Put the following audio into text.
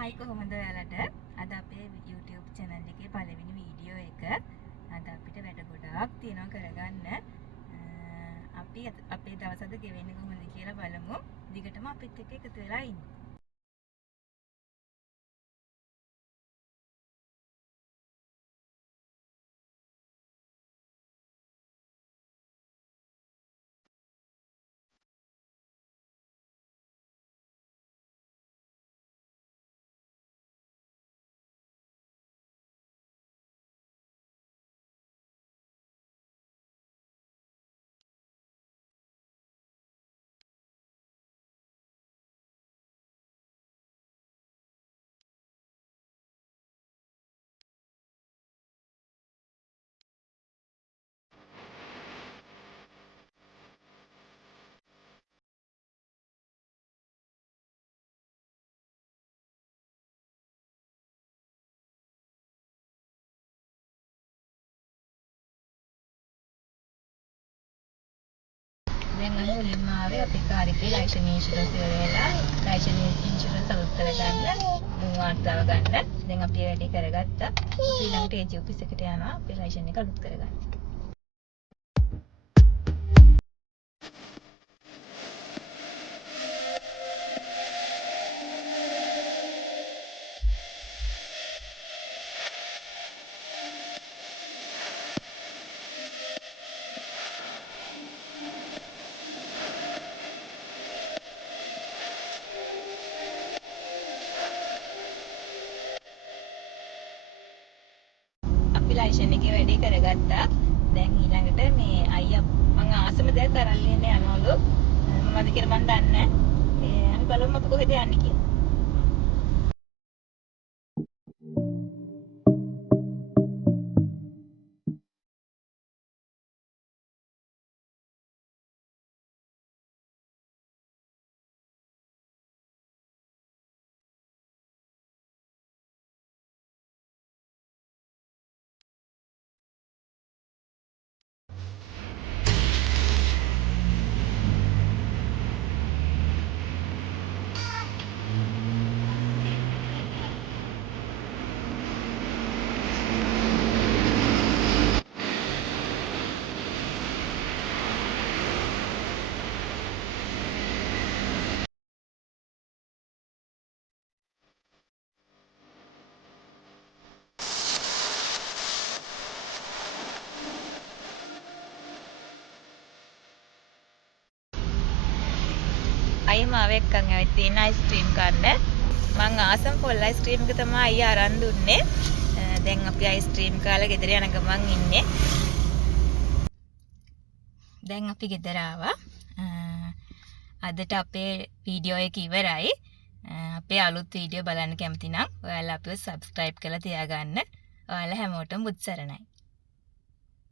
හායි කොහොමද ඔයාලට? අද අපේ YouTube channel එකේ පළවෙනි වීඩියෝ එක. අද අපිට වැඩ ගොඩාක් තියෙනවා කරගන්න. අපි අපේ දවස් අද ගෙවෙන්නේ කොහොමද කියලා බලමු. දිගටම අපිත් එක්ක එකතු වෙලා ඉන්න. දැන් මම මුලින්ම ආවේ අපේ කාර් එකේ ලයිසන් ඉන්ෂුරන්ස් ඉවර වෙලා ලයිසන් ඉන්ෂුරන්ස් අලුත් කරගන්න වාර්තාව ගන්න. දැන් අපි වැඩේ කරගත්තා. ඊළඟට ඒජ් ඔෆිස් එකට යනවා අපේ ලයිසන් එක අලුත් කරගන්න. අපි ලයිසන් එකේ වැඩේ කරගත්තා. දැන් ඊළඟට මේ අයියා මං ආසම දෙයක් අරන් යනවලු. මොනවද කියලා මන් දන්නේ නැහැ. අපි බලමු අපි කොහෙද යන්නේ කියලා. අයියා මාව එක්කන් ඇවිත් තියෙන අයිස්ක්‍රීම් කන්න. මං ආසම පොල් අයිස්ක්‍රීම් එක තමයි අයියා අරන් දුන්නේ. දැන් අපි අයිස්ක්‍රීම් කාලා ගෙදර යන ගමන් ඉන්නේ. දැන් අපි ගෙදර ආවා. අදට අපේ වීඩියෝ එක ඉවරයි. අපේ අලුත් වීඩියෝ බලන්න කැමති නම් ඔයාලා අපිව subscribe කරලා තියාගන්න. ඔයාලා හැමෝටම බුත් සරණයි.